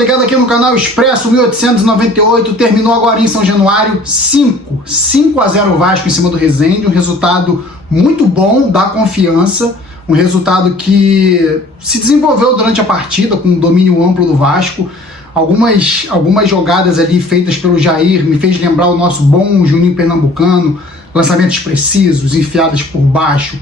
ligado aqui no canal Expresso 1898, terminou agora em São Januário, 5-0 Vasco em cima do Resende, um resultado muito bom, dá confiança, um resultado que se desenvolveu durante a partida com um domínio amplo do Vasco. Algumas jogadas ali feitas pelo Jair me fez lembrar o nosso bom Juninho Pernambucano, lançamentos precisos, enfiadas por baixo,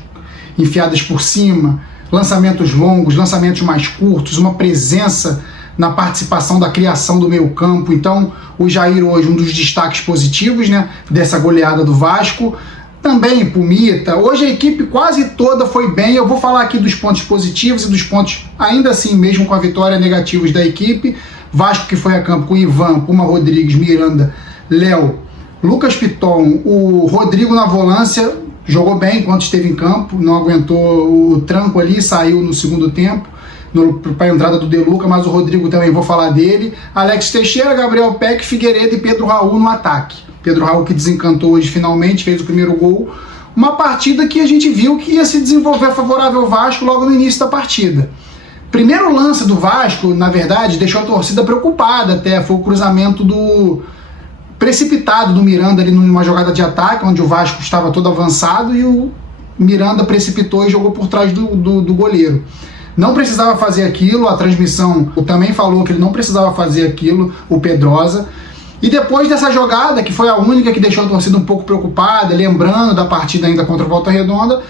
enfiadas por cima, lançamentos longos, lançamentos mais curtos, uma presença na participação da criação do meio campo. Então o Jair hoje um dos destaques positivos, né, dessa goleada do Vasco. Também Pumita, hoje a equipe quase toda foi bem. Eu vou falar aqui dos pontos positivos e dos pontos, ainda assim, mesmo com a vitória, negativos da equipe. Vasco que foi a campo com Ivan, Puma Rodrigues, Miranda, Léo, Lucas Piton, o Rodrigo na volância, jogou bem enquanto esteve em campo, não aguentou o tranco ali, saiu no segundo tempo, para a entrada do De Luca, mas o Rodrigo também vou falar dele. Alex Teixeira, Gabriel Peck, Figueiredo e Pedro Raul no ataque. Pedro Raul que desencantou hoje finalmente, fez o primeiro gol. Uma partida que a gente viu que ia se desenvolver favorável ao Vasco logo no início da partida. Primeiro lance do Vasco, na verdade, deixou a torcida preocupada até, foi o cruzamento precipitado do Miranda ali numa jogada de ataque, onde o Vasco estava todo avançado e o Miranda precipitou e jogou por trás do goleiro. Não precisava fazer aquilo, a transmissão também falou que ele não precisava fazer aquilo, o Pedrosa. E depois dessa jogada, que foi a única que deixou a torcida um pouco preocupada, lembrando da partida ainda contra o Volta Redonda,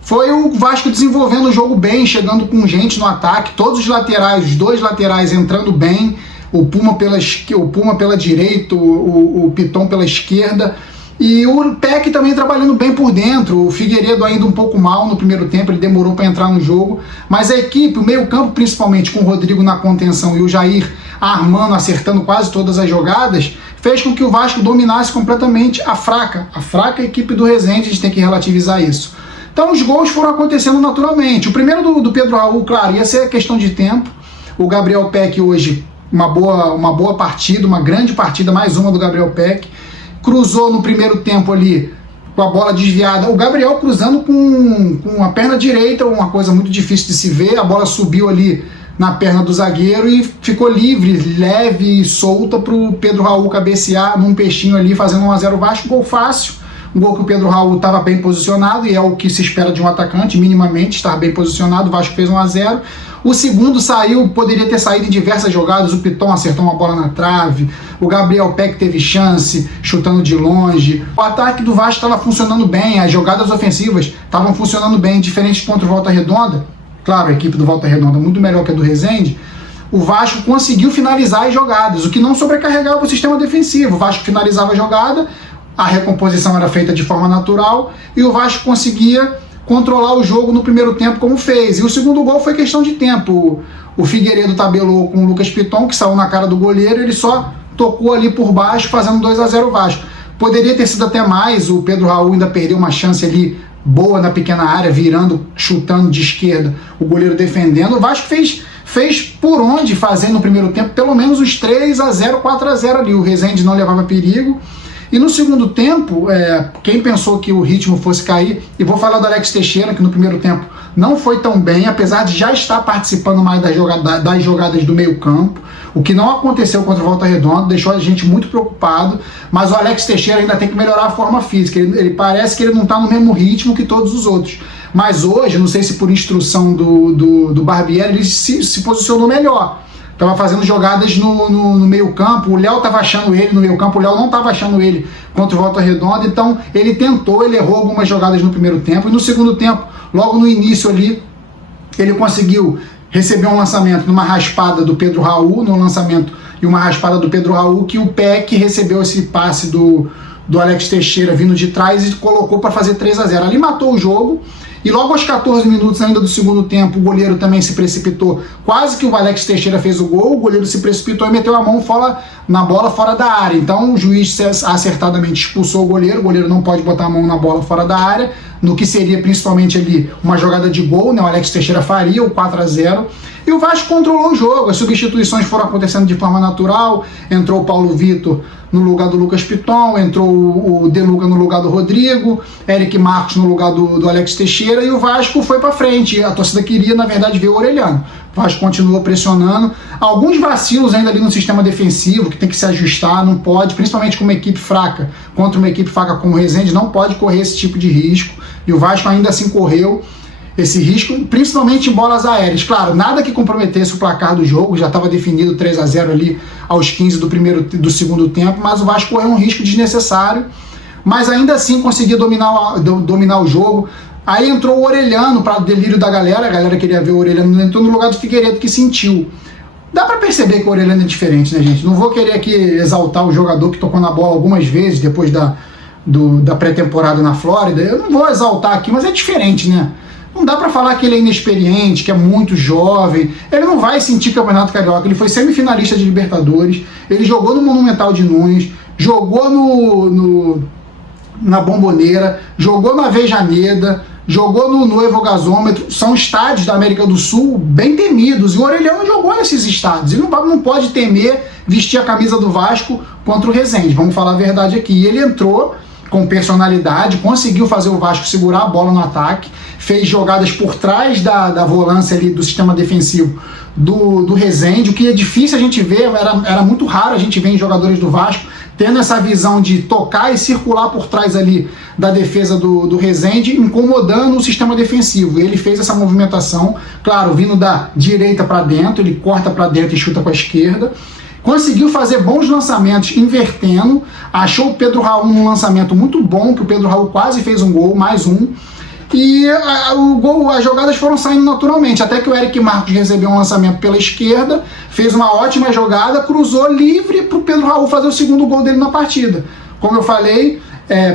foi o Vasco desenvolvendo o jogo bem, chegando com gente no ataque, todos os laterais, os dois laterais entrando bem, o Puma pela direita, o Piton pela esquerda, e o Peck também trabalhando bem por dentro. O Figueiredo ainda um pouco mal no primeiro tempo, ele demorou para entrar no jogo, mas a equipe, o meio campo principalmente, com o Rodrigo na contenção e o Jair armando, acertando quase todas as jogadas, fez com que o Vasco dominasse completamente a fraca equipe do Resende. A gente tem que relativizar isso. Então os gols foram acontecendo naturalmente. O primeiro do Pedro Raul, claro, ia ser questão de tempo. O Gabriel Peck hoje, uma boa partida, uma grande partida, mais uma do Gabriel Peck. Cruzou no primeiro tempo ali com a bola desviada. O Gabriel cruzando com a perna direita, uma coisa muito difícil de se ver. A bola subiu ali na perna do zagueiro e ficou livre, leve e solta para o Pedro Raul cabecear num peixinho ali, fazendo 1-0 Vasco. Gol fácil. Um gol que o Pedro Raul estava bem posicionado, e é o que se espera de um atacante, minimamente estar bem posicionado. O Vasco fez 1-0. O segundo poderia ter saído em diversas jogadas. O Piton acertou uma bola na trave, o Gabriel Peck teve chance, chutando de longe. O ataque do Vasco estava funcionando bem, as jogadas ofensivas estavam funcionando bem, diferente contra o Volta Redonda. Claro, a equipe do Volta Redonda é muito melhor que a do Resende. O Vasco conseguiu finalizar as jogadas, o que não sobrecarregava o sistema defensivo. O Vasco finalizava a jogada, a recomposição era feita de forma natural e o Vasco conseguia controlar o jogo no primeiro tempo como fez. E o segundo gol foi questão de tempo. O Figueiredo tabelou com o Lucas Piton, que saiu na cara do goleiro, ele só tocou ali por baixo, fazendo 2-0 Vasco. Poderia ter sido até mais, o Pedro Raul ainda perdeu uma chance ali boa na pequena área, virando, chutando de esquerda, o goleiro defendendo. O Vasco fez por onde fazer no primeiro tempo, pelo menos os 3-0, 4-0 ali. O Resende não levava perigo. E no segundo tempo, quem pensou que o ritmo fosse cair, e vou falar do Alex Teixeira, que no primeiro tempo não foi tão bem, apesar de já estar participando mais das jogadas do meio campo, o que não aconteceu contra o Volta Redonda, deixou a gente muito preocupado, mas o Alex Teixeira ainda tem que melhorar a forma física. Ele parece que ele não está no mesmo ritmo que todos os outros, mas hoje, não sei se por instrução do Barbieri, ele se posicionou melhor. Estava fazendo jogadas no meio campo, o Léo estava achando ele no meio campo, o Léo não estava achando ele contra o Volta Redonda, então ele tentou, ele errou algumas jogadas no primeiro tempo, e no segundo tempo, logo no início ali, ele conseguiu receber um lançamento numa raspada do Pedro Raul, no lançamento e uma raspada do Pedro Raul, que o Peck recebeu esse passe do Alex Teixeira vindo de trás e colocou para fazer 3-0. Ali matou o jogo. E logo aos 14 minutos ainda do segundo tempo, o goleiro também se precipitou. Quase que o Alex Teixeira fez o gol, o goleiro se precipitou e meteu a mão na bola fora da área. Então o juiz acertadamente expulsou o goleiro não pode botar a mão na bola fora da área, no que seria principalmente ali uma jogada de gol, né? O Alex Teixeira faria o 4-0. E o Vasco controlou o jogo, as substituições foram acontecendo de forma natural. Entrou o Paulo Vitor no lugar do Lucas Piton, entrou o De Luca no lugar do Rodrigo, Eric Marcos no lugar do Alex Teixeira, e o Vasco foi para frente. A torcida queria, na verdade, ver o Orelhano. O Vasco continuou pressionando. Alguns vacilos ainda ali no sistema defensivo, que tem que se ajustar, não pode, principalmente com uma equipe fraca, contra uma equipe fraca como o Resende, não pode correr esse tipo de risco. E o Vasco ainda assim correu esse risco, principalmente em bolas aéreas. Claro, nada que comprometesse o placar do jogo, já estava definido 3-0 ali aos 15 do segundo tempo, mas o Vasco correu um risco desnecessário, mas ainda assim conseguia dominar o jogo. Aí entrou o Orelhano para delírio da galera, a galera queria ver o Orelhano, entrou no lugar do Figueiredo, que sentiu. Dá para perceber que o Orelhano é diferente, né, gente? Não vou querer aqui exaltar o jogador que tocou na bola algumas vezes depois da pré-temporada na Flórida, eu não vou exaltar aqui, mas é diferente, né? Não dá para falar que ele é inexperiente, que é muito jovem. Ele não vai sentir Campeonato Carioca. Ele foi semifinalista de Libertadores. Ele jogou no Monumental de Nunes. Jogou na Bombonera. Jogou na Avejaneda. Jogou no Novo Gasômetro. São estádios da América do Sul bem temidos. E o Orelhano jogou nesses estádios. E não pode temer vestir a camisa do Vasco contra o Resende. Vamos falar a verdade aqui. E ele entrou com personalidade, conseguiu fazer o Vasco segurar a bola no ataque, fez jogadas por trás da volância ali do sistema defensivo do Resende, o que é difícil a gente ver, era muito raro a gente ver em jogadores do Vasco tendo essa visão de tocar e circular por trás ali da defesa do Resende, incomodando o sistema defensivo. Ele fez essa movimentação, claro, vindo da direita para dentro, ele corta para dentro e chuta com a esquerda. Conseguiu fazer bons lançamentos invertendo, achou o Pedro Raul num lançamento muito bom, que o Pedro Raul quase fez um gol, mais um, e as jogadas foram saindo naturalmente, até que o Eric Marcos recebeu um lançamento pela esquerda, fez uma ótima jogada, cruzou livre para o Pedro Raul fazer o segundo gol dele na partida. Como eu falei,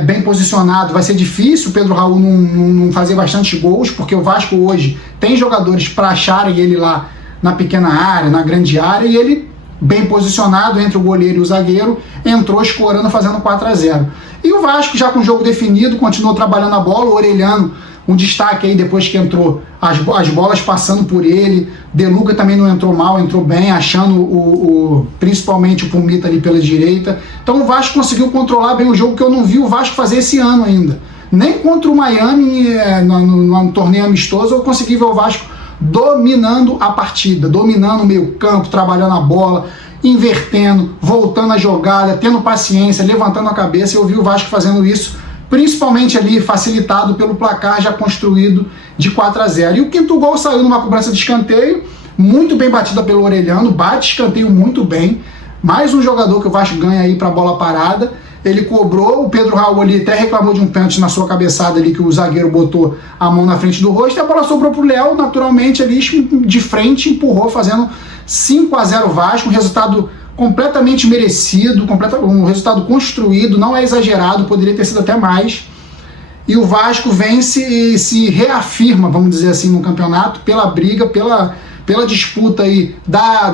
bem posicionado, vai ser difícil o Pedro Raul não fazer bastante gols, porque o Vasco hoje tem jogadores para acharem ele lá na pequena área, na grande área, e ele bem posicionado entre o goleiro e o zagueiro, entrou escorando, fazendo 4-0. E o Vasco, já com o jogo definido, continuou trabalhando a bola, o Orelhano, um destaque aí depois que entrou, as bolas passando por ele, De Luca também não entrou mal, entrou bem, achando principalmente o Pumita ali pela direita. Então o Vasco conseguiu controlar bem o jogo, que eu não vi o Vasco fazer esse ano ainda. Nem contra o Miami, no torneio amistoso, eu consegui ver o Vasco dominando a partida, dominando o meio campo, trabalhando a bola, invertendo, voltando a jogada, tendo paciência, levantando a cabeça. Eu vi o Vasco fazendo isso, principalmente ali facilitado pelo placar já construído de 4-0. E o quinto gol saiu numa cobrança de escanteio, muito bem batida pelo Orelhano, bate escanteio muito bem. Mais um jogador que o Vasco ganha aí para a bola parada. Ele cobrou, o Pedro Raul ali até reclamou de um pênalti na sua cabeçada ali, que o zagueiro botou a mão na frente do rosto, e a bola sobrou pro Léo, naturalmente ali de frente, empurrou, fazendo 5-0 Vasco, um resultado completamente merecido, um resultado construído, não é exagerado, poderia ter sido até mais. E o Vasco vence e se reafirma, vamos dizer assim, no campeonato, pela briga, pela disputa aí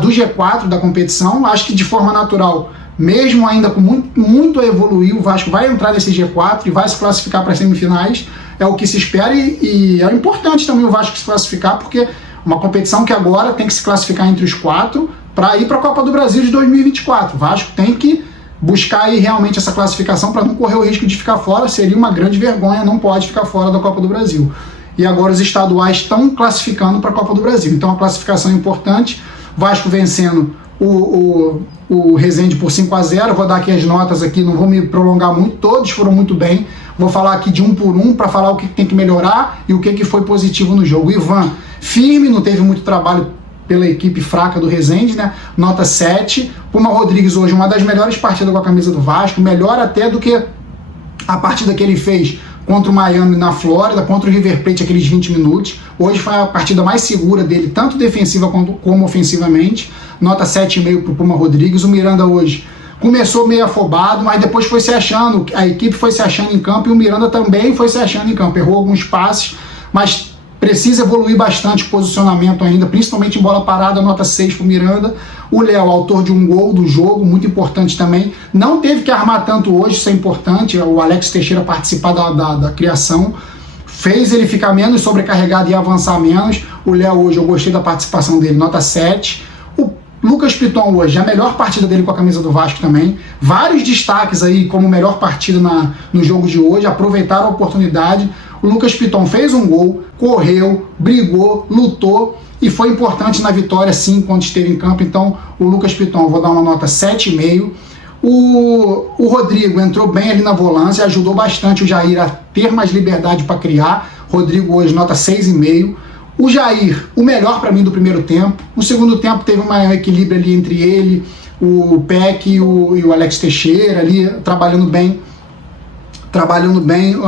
do G4 da competição. Acho que de forma natural, mesmo ainda com muito a evoluir, o Vasco vai entrar nesse G4 e vai se classificar para as semifinais, é o que se espera, e é importante também o Vasco se classificar, porque uma competição que agora tem que se classificar entre os 4 para ir para a Copa do Brasil de 2024. O Vasco tem que buscar aí realmente essa classificação para não correr o risco de ficar fora, seria uma grande vergonha, não pode ficar fora da Copa do Brasil. E agora os estaduais estão classificando para a Copa do Brasil, então a classificação é importante. Vasco vencendo o Resende por 5-0, vou dar aqui as notas aqui, não vou me prolongar muito, todos foram muito bem, vou falar aqui de um por um para falar o que tem que melhorar e o que foi positivo no jogo. O Ivan, firme, não teve muito trabalho pela equipe fraca do Resende, né? Nota 7. Puma Rodrigues hoje, uma das melhores partidas com a camisa do Vasco, melhor até do que a partida que ele fez contra o Miami na Flórida, contra o River Plate, aqueles 20 minutos. Hoje foi a partida mais segura dele, tanto defensiva como ofensivamente. Nota 7,5 para o Puma Rodrigues. O Miranda hoje começou meio afobado, mas depois foi se achando, a equipe foi se achando em campo, e o Miranda também foi se achando em campo. Errou alguns passes, mas precisa evoluir bastante o posicionamento ainda, principalmente em bola parada. Nota 6 para o Miranda. O Léo, autor de um gol do jogo, muito importante também. Não teve que armar tanto hoje, isso é importante. O Alex Teixeira participar da criação fez ele ficar menos sobrecarregado e avançar menos. O Léo hoje, eu gostei da participação dele, nota 7. O Lucas Piton hoje, a melhor partida dele com a camisa do Vasco também. Vários destaques aí como melhor partida no jogo de hoje, aproveitaram a oportunidade. O Lucas Piton fez um gol, correu, brigou, lutou e foi importante na vitória, sim, quando esteve em campo. Então, o Lucas Piton, vou dar uma nota 7,5. O Rodrigo entrou bem ali na volância, ajudou bastante o Jair a ter mais liberdade para criar. Rodrigo hoje, nota 6,5. O Jair, o melhor para mim do primeiro tempo. No segundo tempo teve um equilíbrio ali entre ele, o Peck e o Alex Teixeira ali trabalhando bem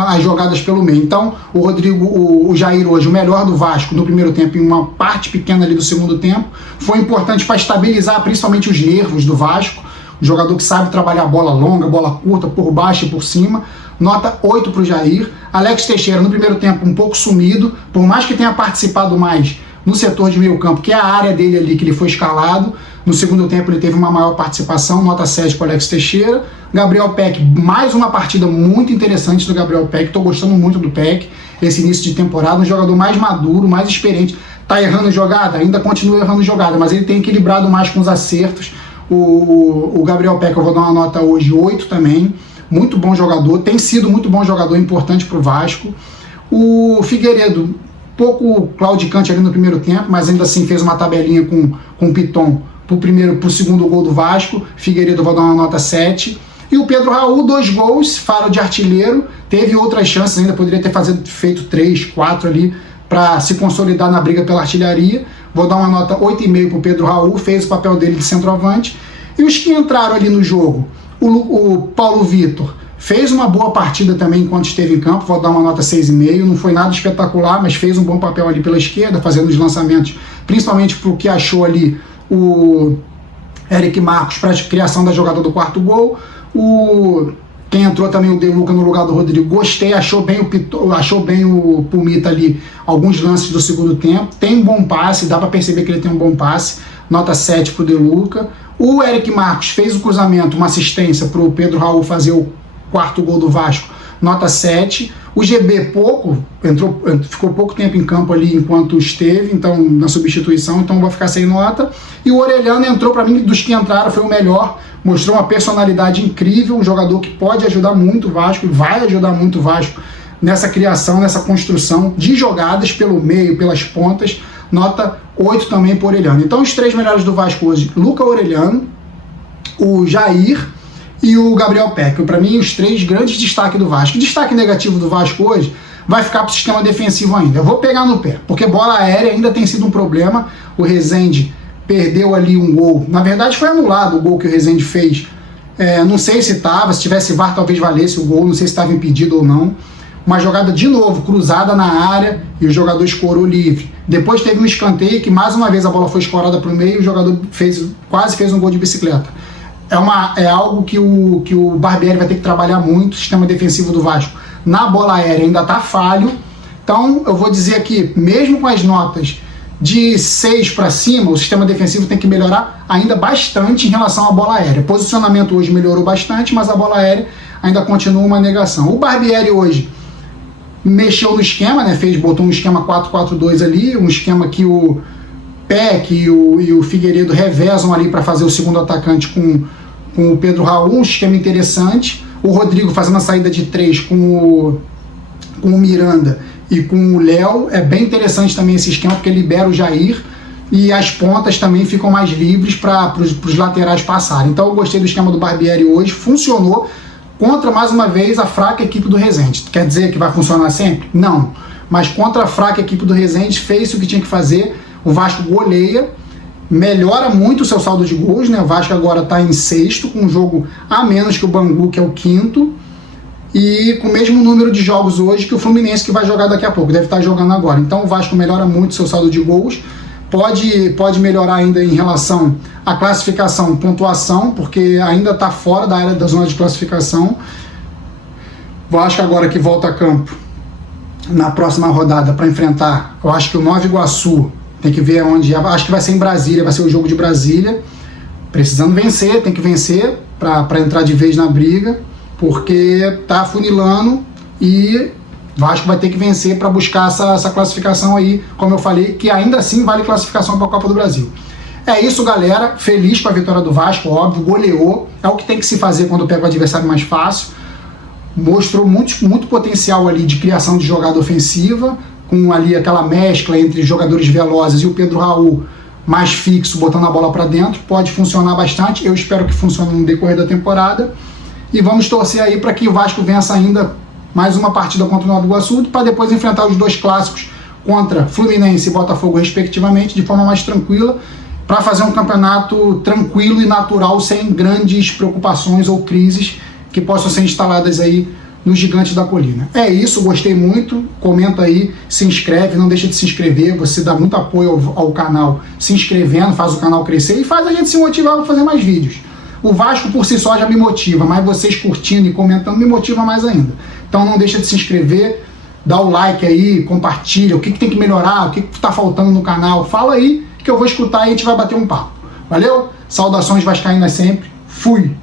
as jogadas pelo meio. Então, o Rodrigo, o Jair hoje, o melhor do Vasco no primeiro tempo, em uma parte pequena ali do segundo tempo, foi importante para estabilizar principalmente os nervos do Vasco. Um jogador que sabe trabalhar bola longa, bola curta, por baixo e por cima. Nota 8 para o Jair. Alex Teixeira, no primeiro tempo, um pouco sumido, por mais que tenha participado mais no setor de meio campo, que é a área dele ali, que ele foi escalado. No segundo tempo ele teve uma maior participação, nota 7 para o Alex Teixeira. Gabriel Peck, mais uma partida muito interessante do Gabriel Peck, estou gostando muito do Peck, esse início de temporada, um jogador mais maduro, mais experiente. Está errando jogada? Ainda continua errando jogada, mas ele tem equilibrado mais com os acertos. O Gabriel Peck, eu vou dar uma nota hoje 8 também, muito bom jogador, tem sido muito bom jogador, importante para o Vasco. O Figueiredo, pouco claudicante ali no primeiro tempo, mas ainda assim fez uma tabelinha com o Piton pro segundo gol do Vasco. Figueiredo, eu vou dar uma nota 7. E o Pedro Raul, 2 gols, faro de artilheiro, teve outras chances ainda, poderia ter feito 3, 4 ali para se consolidar na briga pela artilharia. Vou dar uma nota 8,5 para o Pedro Raul, fez o papel dele de centroavante. E os que entraram ali no jogo, o Paulo Vitor fez uma boa partida também enquanto esteve em campo, vou dar uma nota 6,5, não foi nada espetacular, mas fez um bom papel ali pela esquerda, fazendo os lançamentos, principalmente para o que achou ali o Eric Marcos para a criação da jogada do quarto gol. Quem entrou também, o De Luca no lugar do Rodrigo, gostei, achou bem o Pumita ali, alguns lances do segundo tempo, tem um bom passe, dá para perceber que ele tem um bom passe, nota 7 para o De Luca. O Eric Marcos fez o cruzamento, uma assistência para o Pedro Raul fazer o quarto gol do Vasco, nota 7. O GB ficou pouco tempo em campo ali enquanto esteve, então na substituição, então vai ficar sem nota. E o Orellano entrou, para mim, dos que entraram, foi o melhor, mostrou uma personalidade incrível, um jogador que pode ajudar muito o Vasco, e vai ajudar muito o Vasco nessa criação, nessa construção de jogadas pelo meio, pelas pontas, nota 8 também para o Orellano. Então os 3 melhores do Vasco hoje, Luca Orellano, o Jair e o Gabriel Peck. Para mim, os 3 grandes destaques do Vasco. O destaque negativo do Vasco hoje vai ficar para o sistema defensivo ainda. Eu vou pegar no pé, porque bola aérea ainda tem sido um problema. O Rezende perdeu ali um gol. Na verdade, foi anulado o gol que o Rezende fez. Não sei se estava, se tivesse VAR talvez valesse o gol, não sei se estava impedido ou não. Uma jogada de novo, cruzada na área, e o jogador escorou livre. Depois teve um escanteio que mais uma vez a bola foi escorada para o meio e o jogador quase fez um gol de bicicleta. É algo que o Barbieri vai ter que trabalhar muito. O sistema defensivo do Vasco na bola aérea ainda está falho. Então eu vou dizer aqui, mesmo com as notas de 6 para cima, o sistema defensivo tem que melhorar ainda bastante em relação à bola aérea. O posicionamento hoje melhorou bastante, mas a bola aérea ainda continua uma negação. O Barbieri hoje mexeu no esquema, né? Botou um esquema 4-4-2 ali, um esquema que o Peck e o Figueiredo revezam ali para fazer o segundo atacante com o Pedro Raul, um esquema interessante. O Rodrigo fazendo a saída de 3 com o Miranda e com o Léo, é bem interessante também esse esquema, porque libera o Jair e as pontas também ficam mais livres para os laterais passarem. Então eu gostei do esquema do Barbieri hoje, funcionou contra, mais uma vez, a fraca equipe do Rezende. Quer dizer que vai funcionar sempre? Não. Mas contra a fraca equipe do Rezende, fez o que tinha que fazer. O Vasco goleia, melhora muito o seu saldo de gols, né? O Vasco agora está em 6º, com um jogo a menos que o Bangu, que é o 5º, e com o mesmo número de jogos hoje que o Fluminense, que vai jogar daqui a pouco, deve estar jogando agora. Então o Vasco melhora muito o seu saldo de gols, pode melhorar ainda em relação à classificação, pontuação, porque ainda está fora da área da zona de classificação. O Vasco agora que volta a campo na próxima rodada para enfrentar, eu acho que o Nova Iguaçu, tem que ver onde, acho que vai ser em Brasília, vai ser o jogo de Brasília, precisando vencer, tem que vencer para entrar de vez na briga, porque tá afunilando e Vasco vai ter que vencer para buscar essa classificação aí, como eu falei, que ainda assim vale classificação para a Copa do Brasil. É isso, galera, feliz com a vitória do Vasco, óbvio, goleou, é o que tem que se fazer quando pega o adversário mais fácil. mostrou muito potencial ali de criação de jogada ofensiva, com ali aquela mescla entre jogadores velozes e o Pedro Raul mais fixo, botando a bola para dentro, pode funcionar bastante. Eu espero que funcione no decorrer da temporada, e vamos torcer aí para que o Vasco vença ainda mais uma partida contra o Nova Iguaçu, para depois enfrentar os dois clássicos contra Fluminense e Botafogo respectivamente, de forma mais tranquila, para fazer um campeonato tranquilo e natural, sem grandes preocupações ou crises que possam ser instaladas aí no Gigante da Colina. É isso, gostei muito, comenta aí, se inscreve, não deixa de se inscrever, você dá muito apoio ao canal se inscrevendo, faz o canal crescer e faz a gente se motivar para fazer mais vídeos. O Vasco por si só já me motiva, mas vocês curtindo e comentando me motiva mais ainda. Então não deixa de se inscrever, dá o like aí, compartilha, o que tem que melhorar, o que está faltando no canal, fala aí que eu vou escutar e a gente vai bater um papo. Valeu? Saudações vascaínas sempre, fui!